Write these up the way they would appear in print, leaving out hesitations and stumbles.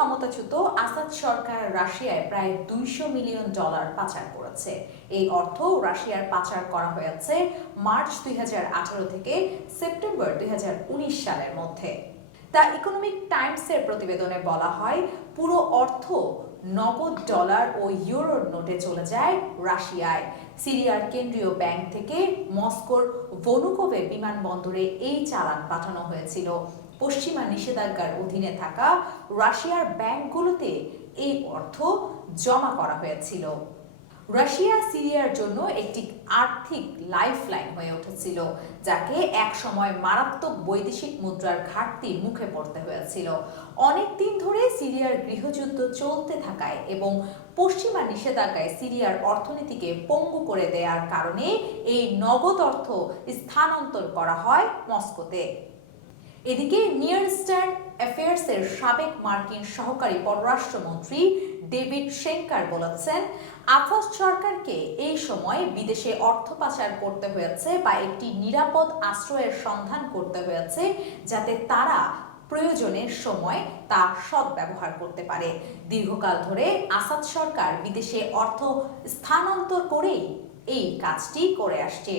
ক্ষমতাচ্যুত আসাদ সরকার রাশিয়ায় প্রায় $200 মিলিয়ন পাচার করেছে। এই অর্থ রাশিয়ার পাচার করা হয়েছে মার্চ 2018 থেকে সেপ্টেম্বর 2019 সালের মধ্যে। দ্য ইকোনমিক টাইমসের প্রতিবেদনে বলা হয়, পুরো অর্থ নগদ ডলার ও ইউরোর নোটে চলে যায় রাশিয়ায়। সিরিয়ার কেন্দ্রীয় ব্যাংক থেকে মস্কোর ভনুকোভে বিমানবন্দরে এই চালান পাঠানো হয়েছিল। পশ্চিমা নিষেধাজ্ঞার অধীনে থাকা রাশিয়ার ব্যাংকগুলোতে এই অর্থ জমা করা হয়েছিল। রাশিয়া সিরিয়ার জন্য একটি আর্থিক লাইফলাইন হয়ে উঠেছিল, যাকে একসময় মারাত্মক বৈদেশিক মুদ্রার ঘাটতির মুখে পড়তে হয়েছিল। অনেক দিন ধরে সিরিয়ার গৃহযুদ্ধ চলতে থাকায় এবং পশ্চিমা নিষেধাজ্ঞায় সিরিয়ার অর্থনীতিকে পঙ্গু করে দেওয়ার কারণে এই নগদ অর্থ স্থানান্তর করা হয় মস্কোতে। এদিকে নিয়ার ইস্টার্ন অ্যাফেয়ার্সের সাবেক মার্কিন সহকারী পররাষ্ট্রমন্ত্রী ডেভিড শেঙ্কার বলেছেন, আসাদ সরকারকে এই সময় বিদেশে অর্থ পাচার করতে হয়েছে বা একটি নিরাপদ আশ্রয়ের সন্ধান করতে হয়েছে, যাতে তারা প্রয়োজনের সময় তা সদ্ব্যবহার করতে পারে। দীর্ঘকাল ধরে আসাদ সরকার বিদেশে অর্থ স্থানান্তর করেই এই কাজটি করে আসছে।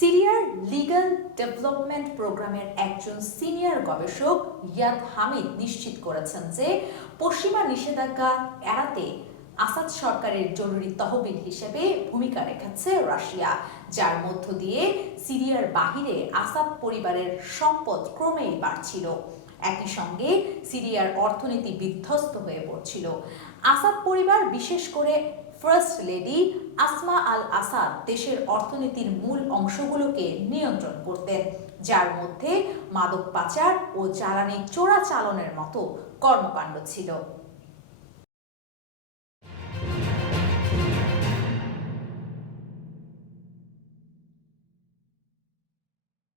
সিরিয়ার লিগ্যাল ডেভেলপমেন্ট প্রোগ্রামের একজন সিনিয়র গবেষক ইয়াদ হামিদ নিশ্চিত করেছেন যে পশ্চিমা নিষেধাজ্ঞা এড়াতে আসাদ সরকারের জরুরি তহবিল হিসেবে ভূমিকা রেখেছে রাশিয়া, যার মধ্য দিয়ে সিরিয়ার বাহিরে আসাদ পরিবারের সম্পদ ক্রমেই বাড়ছিল। একই সঙ্গে সিরিয়ার অর্থনীতি বিধ্বস্ত হয়ে পড়ছিল। আসাদ পরিবার, বিশেষ করে ফার্স্ট লেডি আসমা আল আসাদ, দেশের অর্থনীতির মূল অংশগুলোকে নিয়ন্ত্রণ করতেন, যার মধ্যে মাদক পাচার ও জ্বালানি চোরাচালানের মতো কর্মকাণ্ড ছিল।